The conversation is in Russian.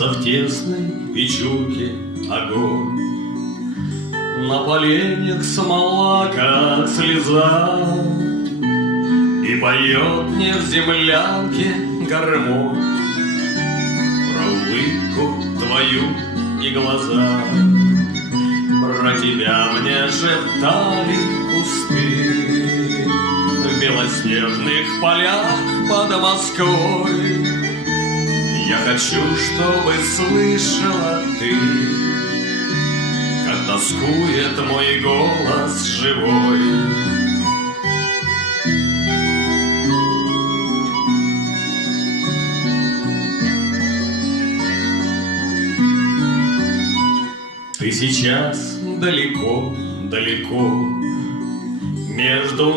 Греется в тесной печурке огонь, на поленьях смола, как слеза, и поет мне в землянке гармонь про улыбку твою и глаза. Про тебя мне шептали кусты в белоснежных полях под Москвой. Я хочу, чтобы слышала ты, как тоскует мой голос живой. Ты сейчас далеко, далеко между